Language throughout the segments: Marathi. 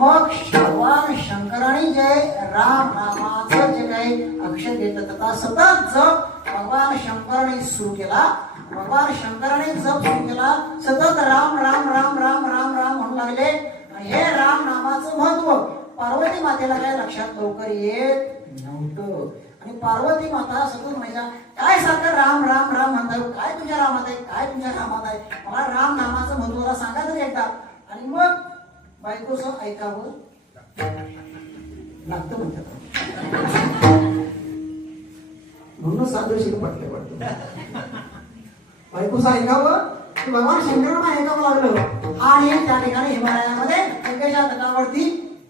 मग भगवान शंकराने जे राम नामाचं जे काही अक्षर घेतलं तथा सतत जप भगवान शंकराने सुरू केला. भगवान शंकराने जप सुरू केला, सतत राम राम राम राम राम राम म्हणू लागले. आणि हे राम नामाचं महत्व पार्वती मातेला काय लक्षात लवकर येत नव्हतं. आणि पार्वती माता सतत म्हणायच्या, काय सारखं राम राम राम म्हणताय, काय तुझ्या रामात आहे, काय तुझ्या रामात आहे, मला राम नामाचं महत्व सांगा तरी एकदा. आणि मग बायकोचं ऐकावं लागतं म्हणतात, म्हणून साधू पटले वाटतं. बायकोचं ऐकावं भगवान शंकरांना ऐकावं लागलं. आणि त्या ठिकाणी हिमालयामध्ये गंगेच्या तटावरती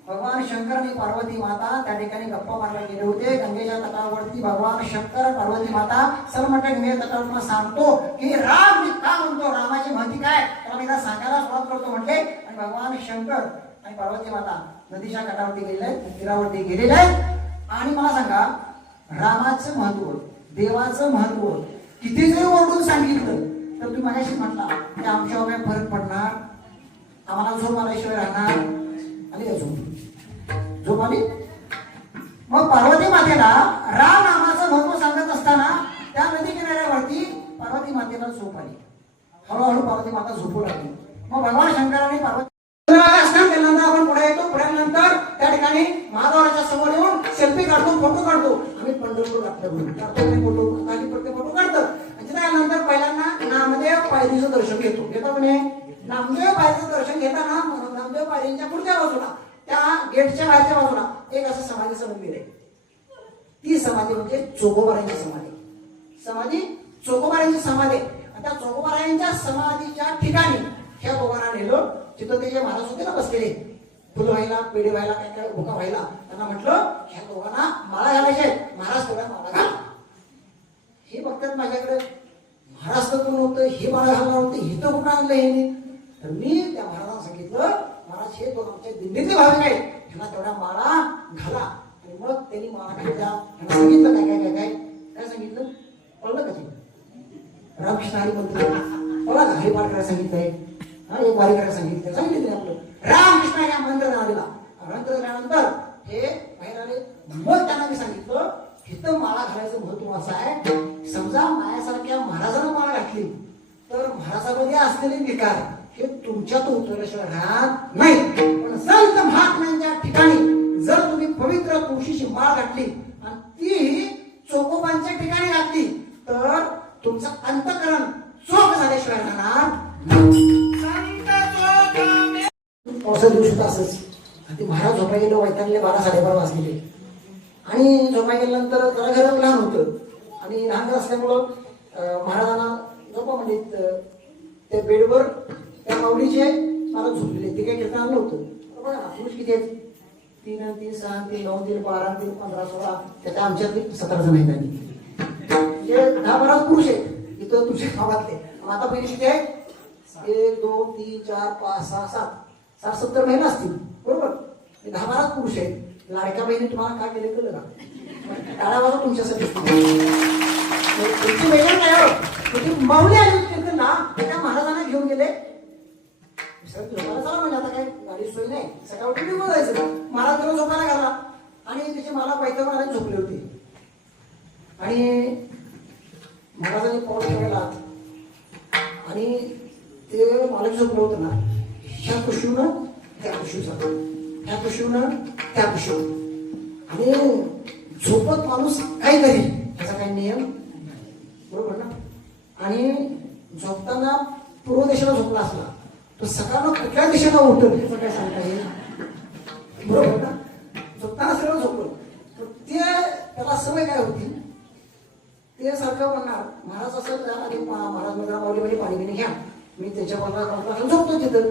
भगवान शंकर आणि पार्वती माता त्या ठिकाणी गप्पा मारायला गेले होते. गंगेच्या तटावरती भगवान शंकर पार्वती माता सर्व म्हणतात, गंगेच्या तटावर सांगतो की राम मी का म्हणतो, रामाची महती काय त्याला मी सांगायला सुरुवात करतो म्हटले. आणि भगवान शंकर आणि पार्वती माता नदीच्या काठावरती गेलेले आहेत, तीरावरती गेलेले आहेत. आणि मला सांगा, रामाचं महत्व, देवाचं महत्व किती जरी ओरडून सांगितलं तर तुम्ही माझ्याशी म्हटला की आमच्यावर काय फरक पडणार, आम्हाला झोप आल्याशिवाय राहणार. आली का झोप आली? मग पार्वती मातेला राम नामाचं महत्व सांगत असताना त्या नदी किनाऱ्यावरती पार्वती मातेला झोप आली. हळूहळू पार्वती माता झोपू लागली. मग भगवान शंकराने पार्वती त्यानंतर आपण पुढे येतो. पुढ्यानंतर त्या ठिकाणी महादेवाच्या समोर येऊन सेल्फी काढतो, फोटो काढतो. आम्ही पंढरपूर फोटो काही प्रत्येक फोटो काढतो. त्यानंतर पहिल्यांदा नामदेव पायरीचं दर्शन घेतो. घेतो म्हणे नामदेव पायरीचं दर्शन घेताना नामदेव पायरींच्या पुढच्या बाजूला त्या गेटच्या बाहेरच्या बाजूला एक असं समाधीचं मंदिर आहे. ती समाधी म्हणजे चोखोबारायांची समाधी. समाधी चोखोबारायांची समाधी. त्या चोखोबारायांच्या समाधीच्या ठिकाणी ह्या दोघांना नेलो. तिथं ते जे महाराज होते ना बसलेले, फुलं व्हायला, पेढे व्हायला, काय काय भुका व्हायला, त्यांना म्हटलं ह्या दोघांना माळा घालायचे. महाराज थोड्या माळा घाल. हे बघतात माझ्याकडे, महाराज तर कोण होतं, हे माळा घालणार होते, हे तर कुठं आणलं हे. तर मी त्या महाराजांना सांगितलं, महाराज हे दोन आमच्या दिंडीतले भाविक आहेत, त्यांना तेवढ्या माळा घाला. आणि मग त्यांनी माळा घातल्या. त्यांना सांगितलं काय काय काय काय काय सांगितलं कळलं का ते? रामकृष्ण हरी मंत्र मला हरी पाठ करायला सांगितलंय, एक वारी करायला सांगितलं. सांगितलं आपलं रामकृष्ण या मंत्र झालेला. मंत्र झाल्यानंतर हे बाहेर आले. मग त्यांना मी सांगितलं इथं माळा घालायचं महत्व असं आहे, समजा माझ्यासारख्या महाराजांना माळा घातली तर महाराजामध्ये असलेले विकार हे तुमच्यात उतरल्याशिवाय राहत नाही. पण संत महात्म्यांच्या ठिकाणी जर तुम्ही पवित्र तुळशीची माळ घातली आणि ती चोखोबांच्या ठिकाणी घातली तर तुमचं अंतःकरण चोख झाल्याशिवाय राहणार नाही. पावसा दिवशी असंच ते महाराज झोपा गेलं, वैतागले 12-12:30 वाजलेले. आणि झोपा गेल्यानंतर जरा घरात लहान होतं आणि लहान घर असल्यामुळं महाराजांना झोपा म्हणजे त्या बेडवर त्या माऊलीचे मला झोपलेले. ते काही कीर्तन आणलं होतं. बघा ना पुरुष किती आहेत, 3 आणि 3 6 3 9 3 12 3 15 16, त्याच्या आमच्यातले 17 जण आहेत. म्हणजे 10-12 पुरुष आहेत इथं तुझ्या गावातले. आता पहिले किती आहेत? 1 2 3 4 5 6 7 70 महिला असतील बरोबर. 10-12 पुरुष आहेत. लाडक्या बहिणी तुम्हाला काय केले कळलं का? टाळा वाजव तुमच्यासाठी. तुमची महिला काय तुमची माऊली आली होती ना, त्या महाराजांना घेऊन गेले. सर झोपायला चला म्हणजे आता काय गाडी सोय नाही, सकाळ उठून निघून जायचं. महाराज त्याला झोपायला घाला आणि त्याची मला पैसे महाराज झोपले होते आणि महाराजांनी पाऊस ठेवायला आणि ते मालक झोपलं होतं ना, ह्या कुशीवनं त्या कुशीव ह्या कुशीवनं त्या कुशीव आणि झोपत माणूस काय करी त्याचा काही नियम बरोबर ना. आणि झोपताना पूर्व दिशेला झोपला असला तो सकाळनं कुठल्या दिशेला उठल त्याचं काय सांगता येईल बरोबर ना. झोपताना सगळं झोपलं तर ते त्याला सवय काय होती ते सारखं म्हणणार महाराज असं आणि महाराज मला माऊली पाणी बिणी घ्या, मी त्याच्या झोपतो तिथं.